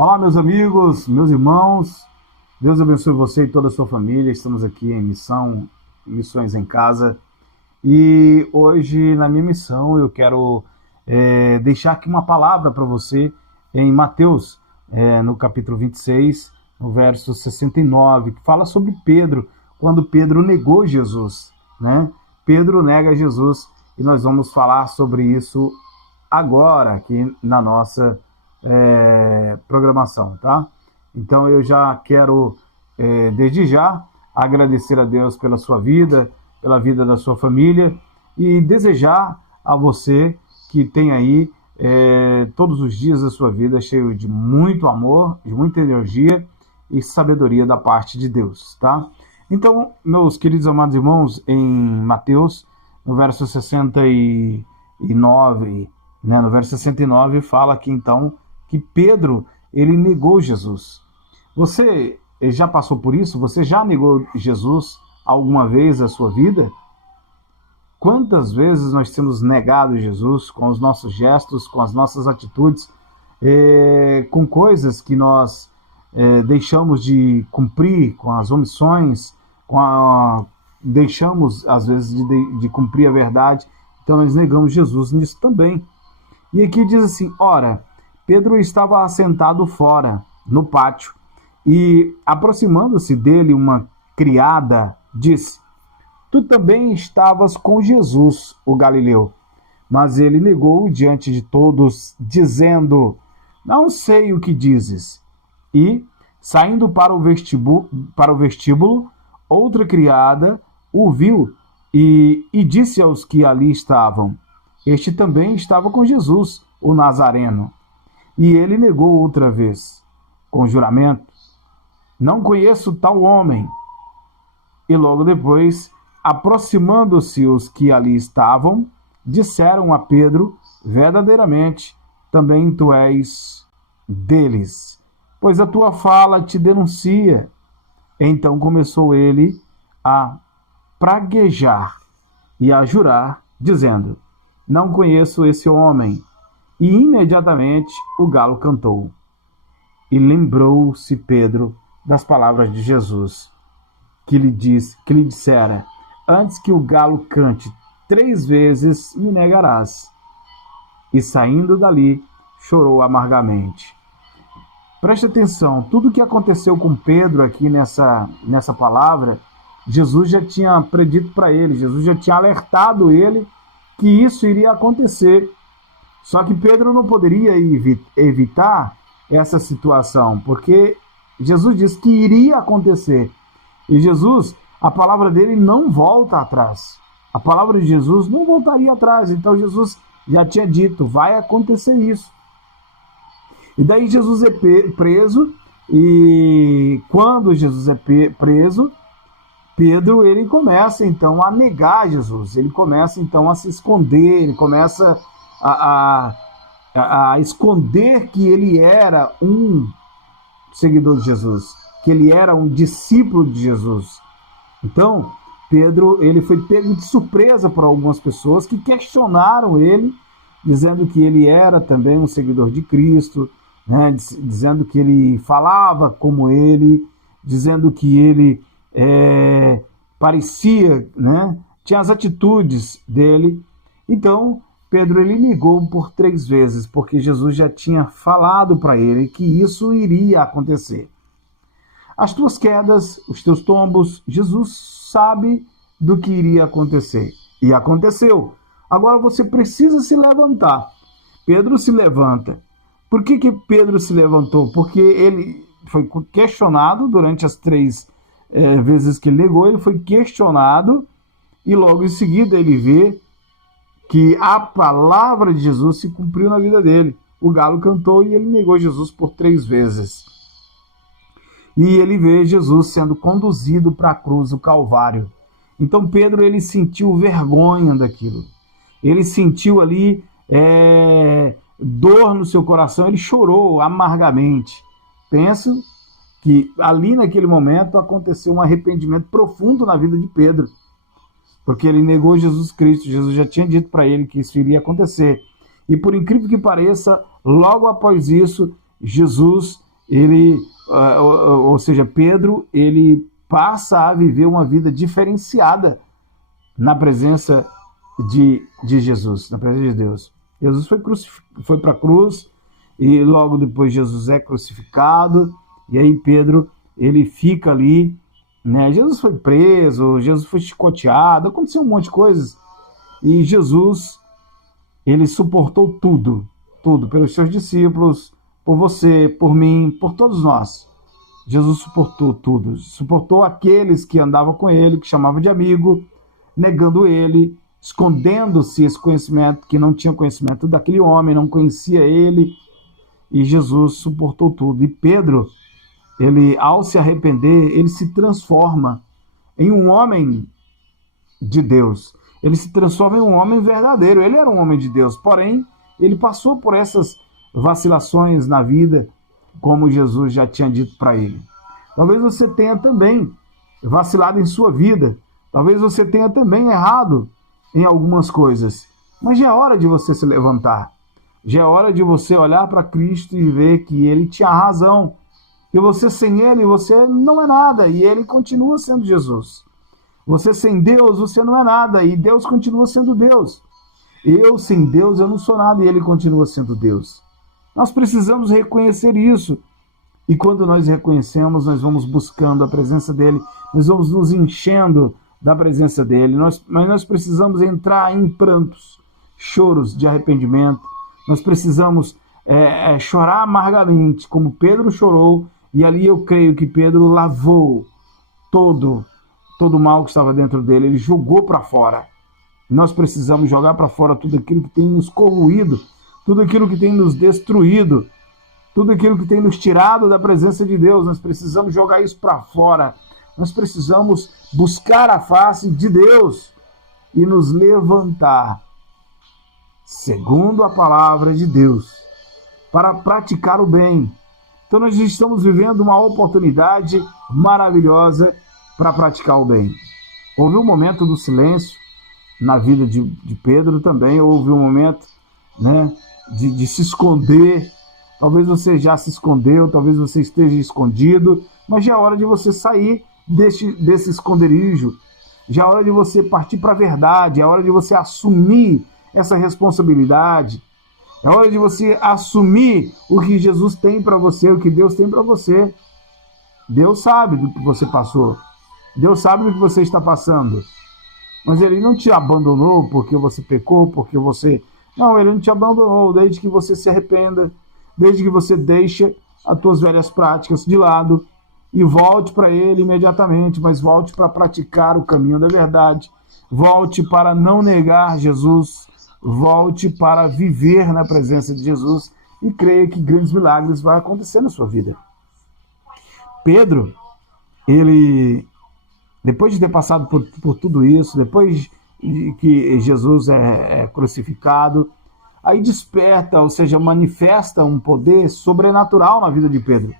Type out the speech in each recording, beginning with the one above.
Olá, meus amigos, meus irmãos, Deus abençoe você e toda a sua família. Estamos aqui em Missões em Casa, e hoje, na minha missão, eu quero deixar aqui uma palavra para você em Mateus, no capítulo 26, no verso 69, que fala sobre Pedro, quando Pedro negou Jesus, né? Pedro nega Jesus, e nós vamos falar sobre isso agora, aqui na nossa programação, tá? Então eu já quero, desde já, agradecer a Deus pela sua vida, pela vida da sua família, e desejar a você que tem aí todos os dias da sua vida cheio de muito amor, de muita energia e sabedoria da parte de Deus, tá? Então, meus queridos amados irmãos, em Mateus, no verso 69, né, no verso 69 fala aqui então que Pedro, ele negou Jesus. Você já passou por isso? Você já negou Jesus alguma vez na sua vida? Quantas vezes nós temos negado Jesus com os nossos gestos, com as nossas atitudes, com coisas que nós deixamos de cumprir, com as omissões, deixamos às vezes de cumprir a verdade, então nós negamos Jesus nisso também. E aqui diz assim, ora, Pedro estava assentado fora, no pátio, e aproximando-se dele uma criada, disse, tu também estavas com Jesus, o Galileu. Mas ele negou diante de todos, dizendo, não sei o que dizes. E, saindo para o vestíbulo, outra criada o viu e disse aos que ali estavam, este também estava com Jesus, o Nazareno. E ele negou outra vez, com juramento, não conheço tal homem. E logo depois, aproximando-se os que ali estavam, disseram a Pedro, verdadeiramente, também tu és deles, pois a tua fala te denuncia. Então começou ele a praguejar e a jurar, dizendo, não conheço esse homem. E imediatamente o galo cantou. E lembrou-se Pedro das palavras de Jesus, que lhe dissera, antes que o galo cante 3 vezes, me negarás. E saindo dali, chorou amargamente. Preste atenção, tudo o que aconteceu com Pedro aqui nessa palavra, Jesus já tinha predito para ele, Jesus já tinha alertado ele que isso iria acontecer. Só que Pedro não poderia evitar essa situação, porque Jesus disse que iria acontecer. E Jesus, a palavra dele não volta atrás. A palavra de Jesus não voltaria atrás. Então Jesus já tinha dito, vai acontecer isso. E daí Jesus é preso, e quando Jesus é preso, Pedro ele começa então a negar Jesus, ele começa então a se esconder, ele começa a esconder que ele era um seguidor de Jesus, que ele era um discípulo de Jesus. Então, Pedro ele foi pego de surpresa por algumas pessoas que questionaram ele, dizendo que ele era também um seguidor de Cristo, né? Dizendo que ele falava como ele, dizendo que ele parecia, né? Tinha as atitudes dele. Então, Pedro ele negou por 3 vezes, porque Jesus já tinha falado para ele que isso iria acontecer. As tuas quedas, os teus tombos, Jesus sabe do que iria acontecer. E aconteceu. Agora você precisa se levantar. Pedro se levanta. Por que Pedro se levantou? Porque ele foi questionado durante as 3 vezes que ele negou, ele foi questionado, e logo em seguida ele vê que a palavra de Jesus se cumpriu na vida dele. O galo cantou e ele negou Jesus por 3 vezes. E ele vê Jesus sendo conduzido para a cruz do Calvário. Então Pedro ele sentiu vergonha daquilo. Ele sentiu ali dor no seu coração, ele chorou amargamente. Penso que ali naquele momento aconteceu um arrependimento profundo na vida de Pedro. Porque ele negou Jesus Cristo, Jesus já tinha dito para ele que isso iria acontecer. E por incrível que pareça, logo após isso, Jesus ele, ou seja, Pedro, ele passa a viver uma vida diferenciada na presença de Jesus, na presença de Deus. Jesus foi para a cruz e logo depois Jesus é crucificado e aí Pedro, ele fica ali, né? Jesus foi preso, Jesus foi chicoteado, aconteceu um monte de coisas e Jesus, ele suportou tudo pelos seus discípulos, por você, por mim, por todos nós. Jesus suportou tudo, suportou aqueles que andavam com ele, que chamavam de amigo, negando ele, escondendo-se esse conhecimento, que não tinha conhecimento daquele homem, não conhecia ele, e Jesus suportou tudo. E Pedro, ele, ao se arrepender, ele se transforma em um homem de Deus. Ele se transforma em um homem verdadeiro. Ele era um homem de Deus, porém, ele passou por essas vacilações na vida, como Jesus já tinha dito para ele. Talvez você tenha também vacilado em sua vida. Talvez você tenha também errado em algumas coisas. Mas já é hora de você se levantar. Já é hora de você olhar para Cristo e ver que ele tinha razão. Que você sem ele, você não é nada. E ele continua sendo Jesus. Você sem Deus, você não é nada. E Deus continua sendo Deus. Eu sem Deus, eu não sou nada. E ele continua sendo Deus. Nós precisamos reconhecer isso. E quando nós reconhecemos, nós vamos buscando a presença dele. Nós vamos nos enchendo da presença dele. Mas nós precisamos entrar em prantos, choros de arrependimento. Nós precisamos chorar amargamente, como Pedro chorou. E ali eu creio que Pedro lavou todo o mal que estava dentro dele. Ele jogou para fora. Nós precisamos jogar para fora tudo aquilo que tem nos corroído, tudo aquilo que tem nos destruído, tudo aquilo que tem nos tirado da presença de Deus. Nós precisamos jogar isso para fora. Nós precisamos buscar a face de Deus e nos levantar, segundo a palavra de Deus, para praticar o bem. Então nós estamos vivendo uma oportunidade maravilhosa para praticar o bem. Houve um momento do silêncio na vida de Pedro também, houve um momento, né, de se esconder. Talvez você já se escondeu, talvez você esteja escondido, mas já é hora de você sair desse esconderijo. Já é hora de você partir para a verdade, é hora de você assumir essa responsabilidade. É hora de você assumir o que Jesus tem para você, o que Deus tem para você. Deus sabe do que você passou. Deus sabe do que você está passando. Mas ele não te abandonou porque você pecou, porque você... Não, ele não te abandonou, desde que você se arrependa, desde que você deixe as tuas velhas práticas de lado e volte para ele imediatamente, mas volte para praticar o caminho da verdade, volte para não negar Jesus, volte para viver na presença de Jesus e creia que grandes milagres vão acontecer na sua vida. Pedro, ele, depois de ter passado por tudo isso, depois que Jesus é crucificado, aí desperta, ou seja, manifesta um poder sobrenatural na vida de Pedro.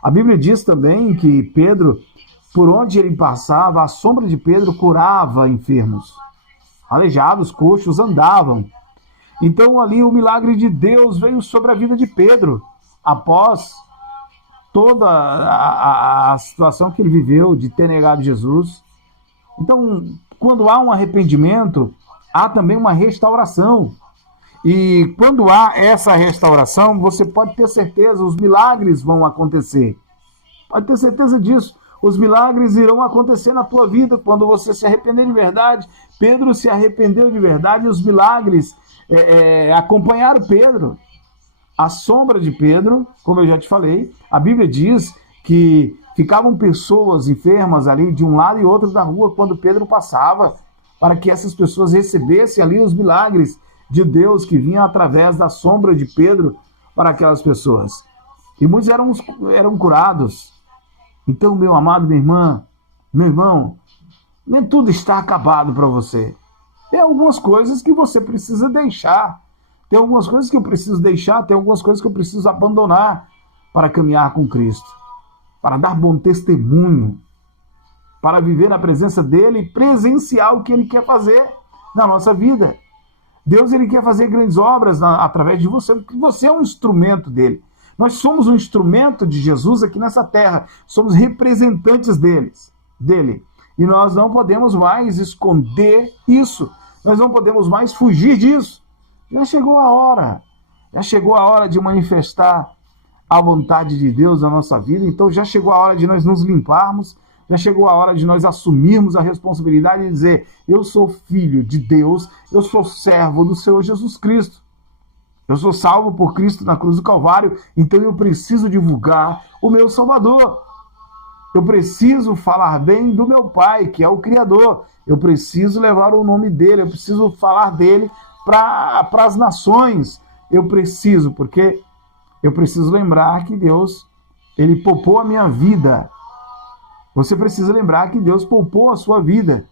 A Bíblia diz também que Pedro, por onde ele passava, a sombra de Pedro curava enfermos. Aleijados, coxos andavam. Então ali o milagre de Deus veio sobre a vida de Pedro, após toda a situação que ele viveu de ter negado Jesus. Então, quando há um arrependimento, há também uma restauração. E quando há essa restauração, você pode ter certeza, os milagres vão acontecer. Pode ter certeza disso. Os milagres irão acontecer na tua vida quando você se arrepender de verdade. Pedro se arrependeu de verdade e os milagres acompanharam Pedro. A sombra de Pedro, como eu já te falei, a Bíblia diz que ficavam pessoas enfermas ali de um lado e outro da rua quando Pedro passava, para que essas pessoas recebessem ali os milagres de Deus que vinham através da sombra de Pedro para aquelas pessoas. E muitos eram curados. Então, meu amado, minha irmã, meu irmão, nem tudo está acabado para você. Tem algumas coisas que você precisa deixar. Tem algumas coisas que eu preciso deixar, tem algumas coisas que eu preciso abandonar para caminhar com Cristo, para dar bom testemunho, para viver na presença dele e presenciar o que ele quer fazer na nossa vida. Deus, ele quer fazer grandes obras através de você, porque você é um instrumento dele. Nós somos um instrumento de Jesus aqui nessa terra. Somos representantes dele. E nós não podemos mais esconder isso. Nós não podemos mais fugir disso. Já chegou a hora. Já chegou a hora de manifestar a vontade de Deus na nossa vida. Então já chegou a hora de nós nos limparmos. Já chegou a hora de nós assumirmos a responsabilidade de dizer: eu sou filho de Deus, eu sou servo do Senhor Jesus Cristo. Eu sou salvo por Cristo na cruz do Calvário, então eu preciso divulgar o meu Salvador. Eu preciso falar bem do meu Pai, que é o Criador. Eu preciso levar o nome dele, eu preciso falar dele para as nações. Porque eu preciso lembrar que Deus, ele poupou a minha vida. Você precisa lembrar que Deus poupou a sua vida.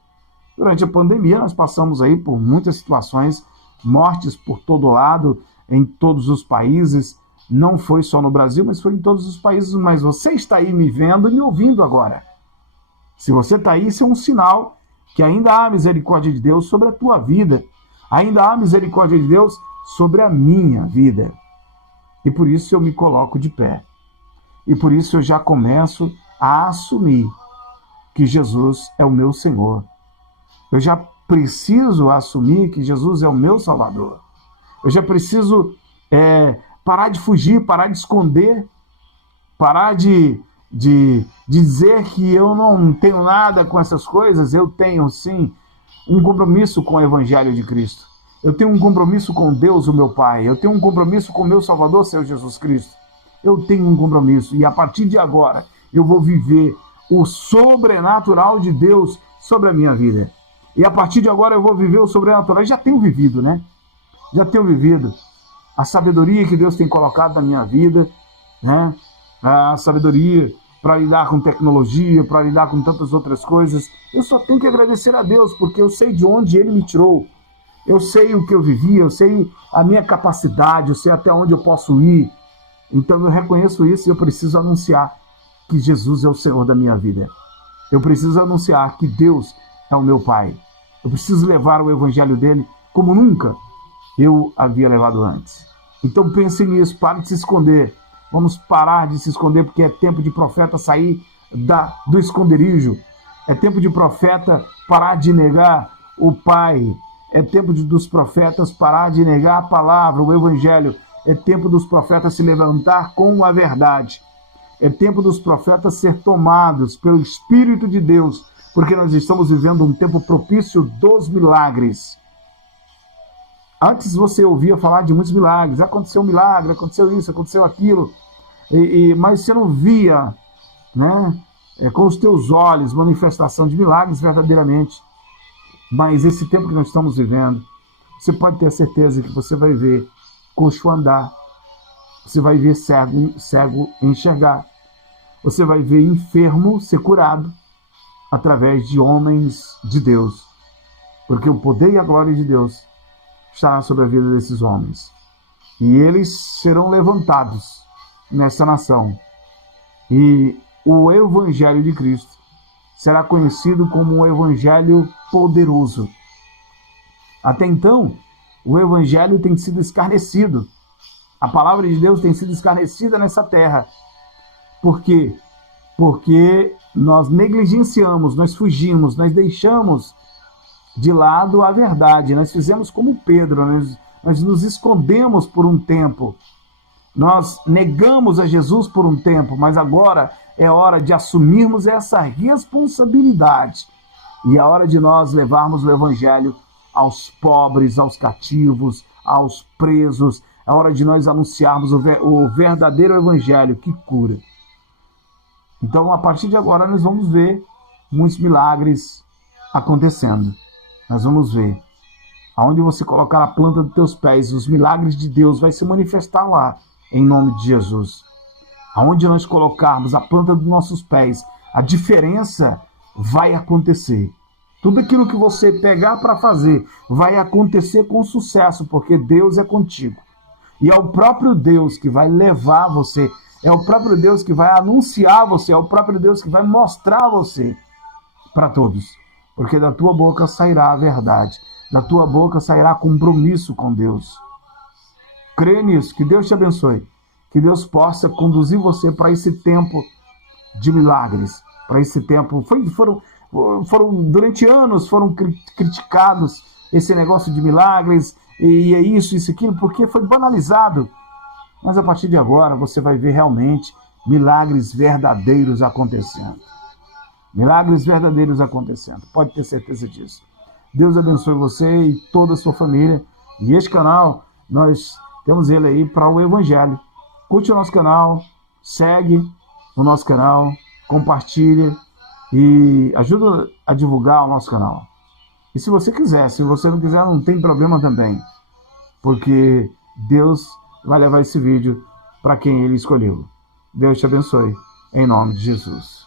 Durante a pandemia, nós passamos aí por muitas situações, mortes por todo lado, em todos os países. Não foi só no Brasil, mas foi em todos os países. Mas você está aí me vendo e me ouvindo agora. Se você está aí, isso é um sinal que ainda há misericórdia de Deus sobre a tua vida. Ainda há misericórdia de Deus sobre a minha vida. E por isso eu me coloco de pé. E por isso eu já começo a assumir que Jesus é o meu Senhor. Eu já preciso assumir que Jesus é o meu Salvador. Eu já preciso parar de fugir, parar de esconder, parar de dizer que eu não tenho nada com essas coisas. Eu tenho, sim, um compromisso com o Evangelho de Cristo. Eu tenho um compromisso com Deus, o meu Pai. Eu tenho um compromisso com o meu Salvador, Senhor Jesus Cristo. Eu tenho um compromisso. E a partir de agora, eu vou viver o sobrenatural de Deus sobre a minha vida. E a partir de agora, eu vou viver o sobrenatural. Eu já tenho vivido, né? Já tenho vivido a sabedoria que Deus tem colocado na minha vida, né? A sabedoria para lidar com tecnologia, para lidar com tantas outras coisas. Eu só tenho que agradecer a Deus, porque eu sei de onde Ele me tirou. Eu sei o que eu vivi, eu sei a minha capacidade, eu sei até onde eu posso ir. Então eu reconheço isso e eu preciso anunciar que Jesus é o Senhor da minha vida. Eu preciso anunciar que Deus é o meu Pai. Eu preciso levar o Evangelho dele como nunca eu havia levado antes. Então pense nisso, pare de se esconder. Vamos parar de se esconder, porque é tempo de profeta sair do esconderijo. É tempo de profeta parar de negar o Pai. É tempo dos profetas parar de negar a palavra, o Evangelho. É tempo dos profetas se levantar com a verdade. É tempo dos profetas ser tomados pelo Espírito de Deus, porque nós estamos vivendo um tempo propício dos milagres. Antes você ouvia falar de muitos milagres. Aconteceu um milagre, aconteceu isso, aconteceu aquilo. Mas você não via, né, com os teus olhos manifestação de milagres verdadeiramente. Mas esse tempo que nós estamos vivendo, você pode ter certeza que você vai ver coxo andar. Você vai ver cego enxergar. Você vai ver enfermo ser curado através de homens de Deus. Porque o poder e a glória de Deus estará sobre a vida desses homens. E eles serão levantados nessa nação. E o Evangelho de Cristo será conhecido como um Evangelho poderoso. Até então, o Evangelho tem sido escarnecido. A palavra de Deus tem sido escarnecida nessa terra. Por quê? Porque nós negligenciamos, nós fugimos, nós deixamos de lado a verdade. Nós fizemos como Pedro, nós nos escondemos por um tempo. Nós negamos a Jesus por um tempo, mas agora é hora de assumirmos essa responsabilidade. E é hora de nós levarmos o Evangelho aos pobres, aos cativos, aos presos. É hora de nós anunciarmos o verdadeiro Evangelho que cura. Então, a partir de agora, nós vamos ver muitos milagres acontecendo. Nós vamos ver. Aonde você colocar a planta dos teus pés, os milagres de Deus vai se manifestar lá, em nome de Jesus. Aonde nós colocarmos a planta dos nossos pés, a diferença vai acontecer. Tudo aquilo que você pegar para fazer vai acontecer com sucesso, porque Deus é contigo. E é o próprio Deus que vai levar você, é o próprio Deus que vai anunciar você, é o próprio Deus que vai mostrar você para todos. Porque da tua boca sairá a verdade, da tua boca sairá compromisso com Deus. Crê nisso, que Deus te abençoe. Que Deus possa conduzir você para esse tempo de milagres, para esse tempo. Foram durante anos foram criticados esse negócio de milagres, e é isso, aquilo, porque foi banalizado. Mas a partir de agora você vai ver realmente milagres verdadeiros acontecendo. Milagres verdadeiros acontecendo. Pode ter certeza disso. Deus abençoe você e toda a sua família. E este canal, nós temos ele aí para o Evangelho. Curte o nosso canal, segue o nosso canal, compartilha e ajuda a divulgar o nosso canal. E se você quiser, se você não quiser, não tem problema também. Porque Deus vai levar esse vídeo para quem Ele escolheu. Deus te abençoe, em nome de Jesus.